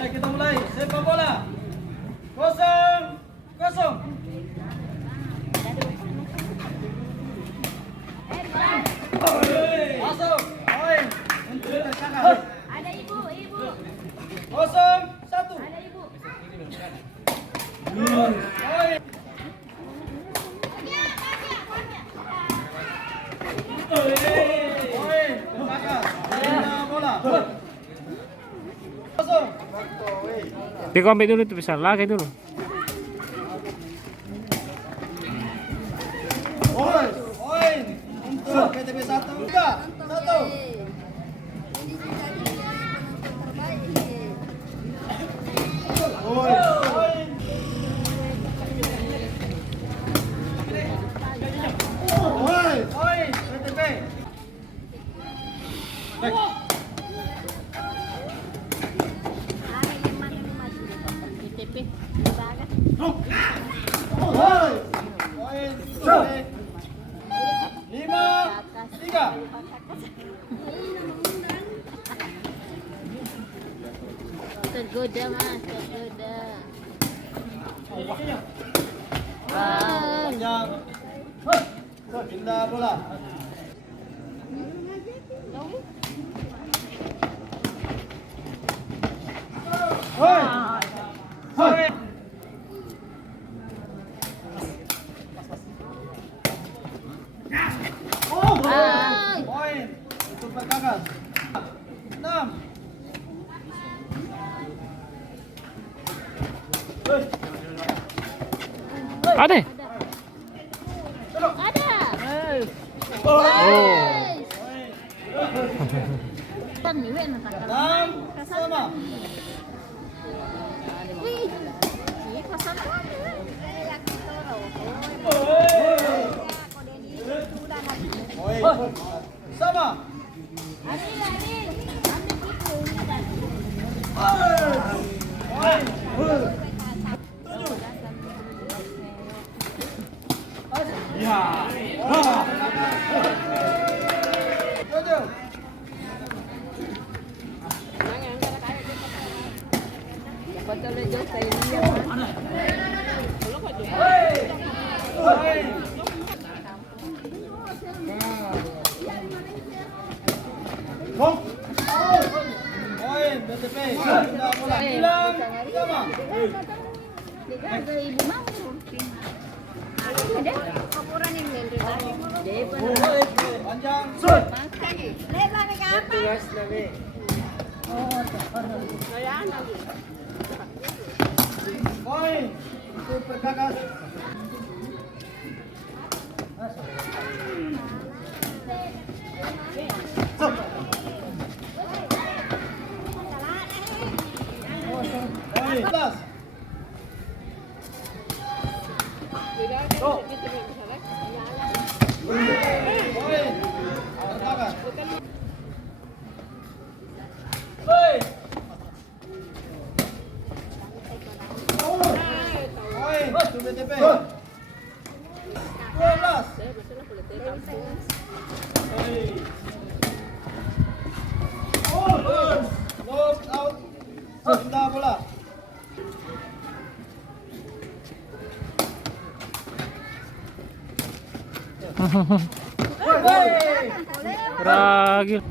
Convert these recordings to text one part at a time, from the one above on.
Baik, kita mulai. Sepak bola. Kosong, kosong. Masuk. Poin untuk perkakas. Ada ibu. 0-1. Ada ibu. Poin. Poin. Perkakas. Bola. Kosong. Tapi kau ambil dulu tuh, bisa lagi dulu. Poin untuk Btp 1. 3-1. Poin Btp. BTP. Poin Btp. 5-3. Tergoda mas, tergoda. Panjang. Pindah bola. Hoi. Hoi. Poin untuk perkakas. 6. Ada? Ada. Oh. Kan niwe na takal. 6 sama. Wih. Ini kosan apa? Poin sama. Poin. 7. Ya. 7. Poin Btp. Pindah bola. 9 sama. Ada ibu mau. Ada ukuran yang Panjang. Lebar ke apa? Poin untuk perkakas. Poin 11. Poin perkakas. Poin. Poin untuk Btp. 12. Lost out. Pindah bola. Ragil.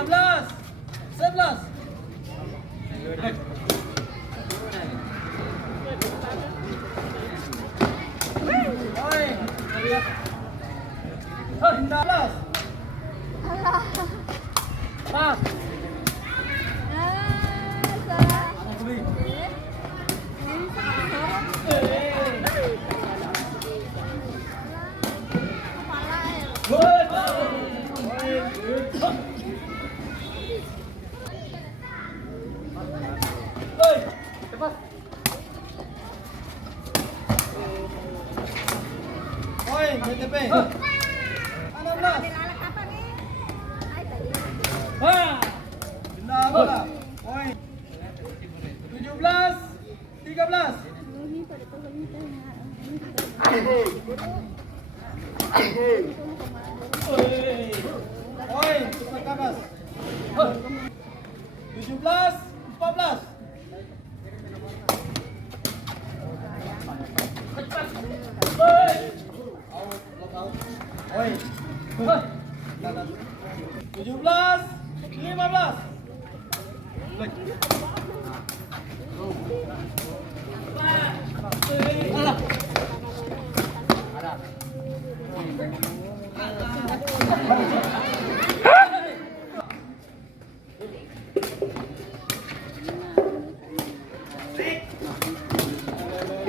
Belas, 11. Oi. 15. Pas. Poin Btp. 16. Wah. Pindah bola. Poin. 17. 13. Poin, perkakas. 17-14. Poin. 17-15.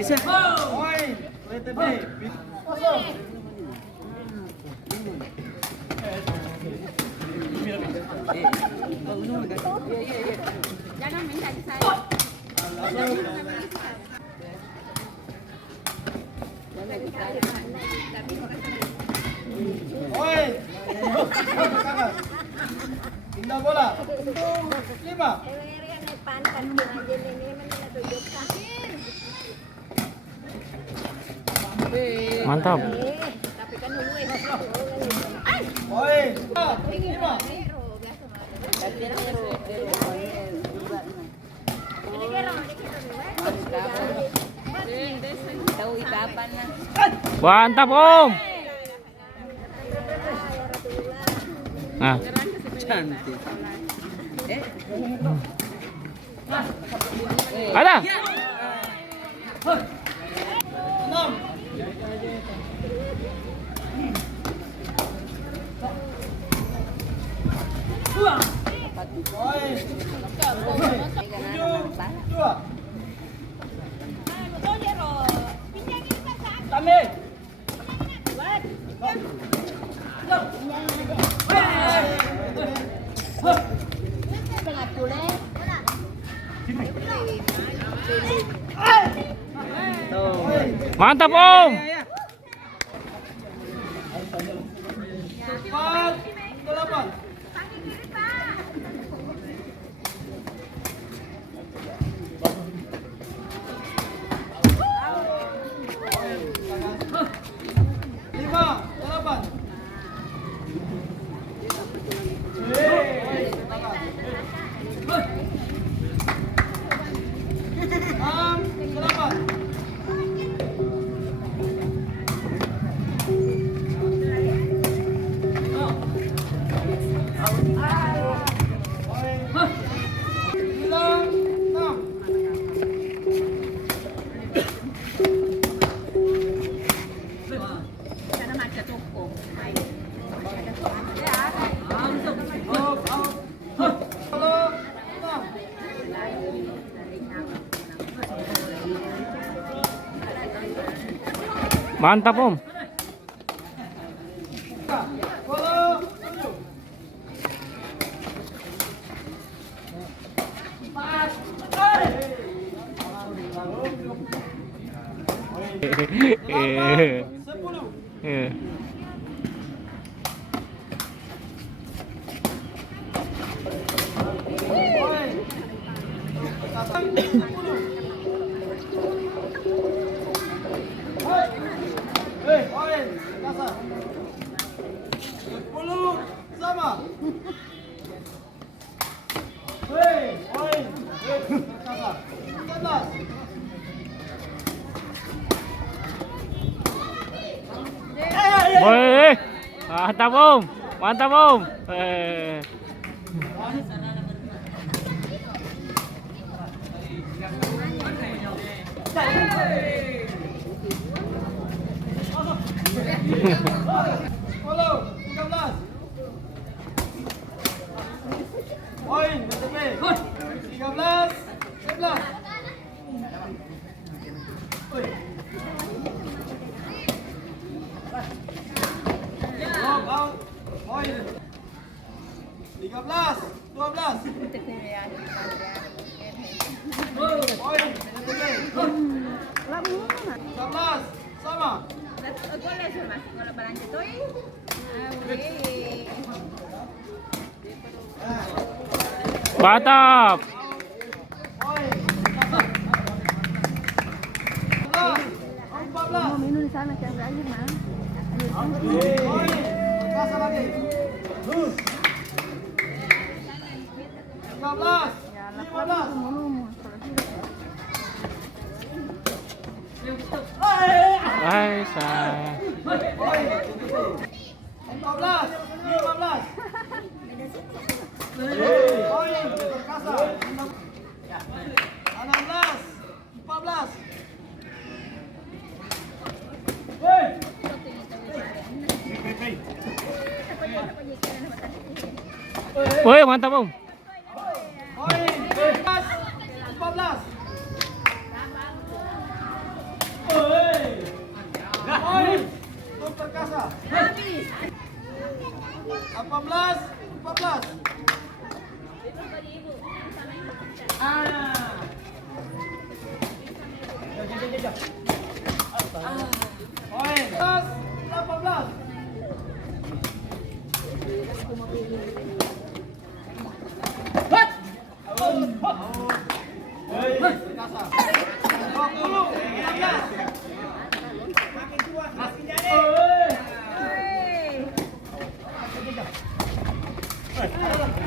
Bisa. Poin, Btp. Kosong. Jangan minta di saya. Poin. Perkakas. Indah bola. 5. Mantap. Tapi kan dulu Poin. 5. tahu ikapan na. Mantap, Om. Nah, Cantik. ada. 6. Poin. 7-2. Kami. Mantap, Om. 4-8. Lima, 8. Enam, 8. Sembilan, 6. Sana magkatuko. Ay. Mantap, Om. Sama. Poin. 14. Woi, mantap, Om. Mantap, Om. Follow, 13. Poin, Btp. 13, 11. Out, out. Poin. 13, 12. Poin, Btp. 14, sama. Mantap. Poin. 14. di sana kayak lagi mah. Perkasa lagi. 15. Ya, 15. Hai, say. 14. 15. Poin perkasa. 16. 14. Woi, mantap Om. Poin 14. Poin untuk perkasa. 18. 14. Poin 18. Perkasa. 20. 16.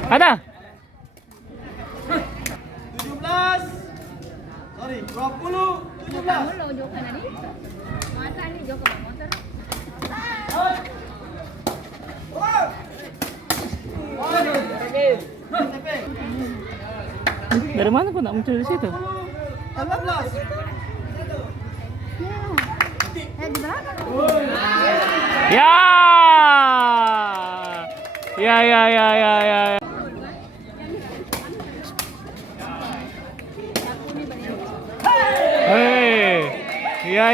Ada. 17. Sorry, 20. 17. Lo jauh kan tadi? Mata nih jauh ke motor. Dari mana kok nggak muncul di situ? 18. Di belakang. Ya. Ya. Hei. Ya.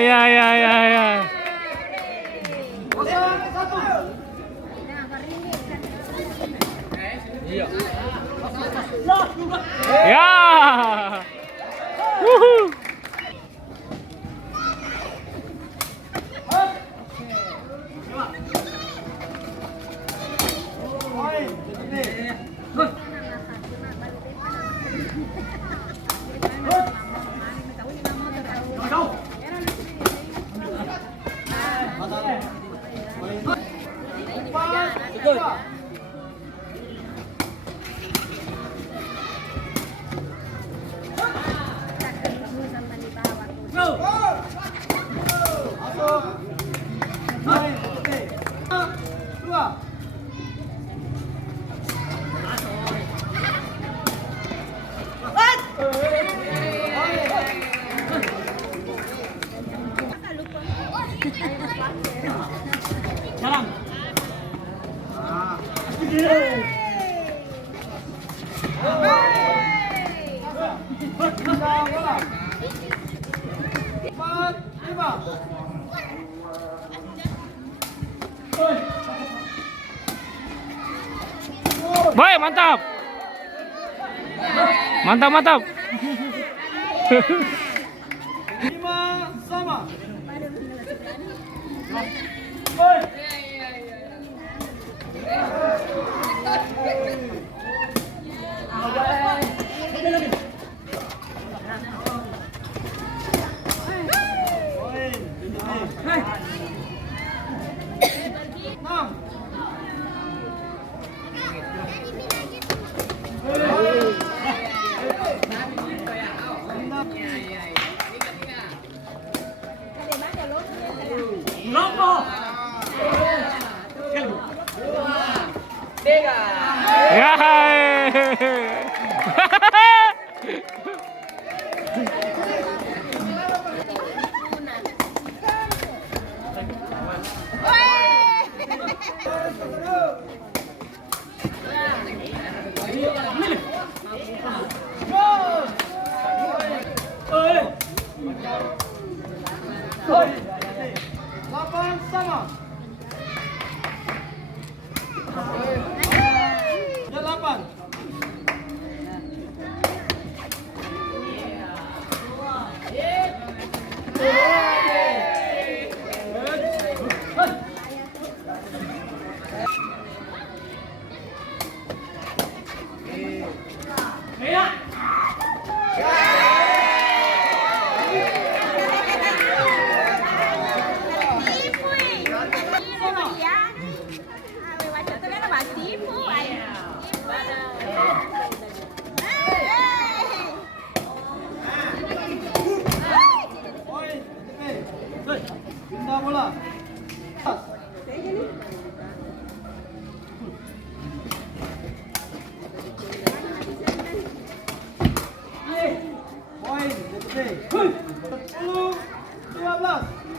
01. Ya. Wuhu. Poin. Baik, mantap. Mantap. 5 sama. Poin. Ya. Delapan sama. Delapan. Pindah bola. Pas. Poin, Btp. 10-12.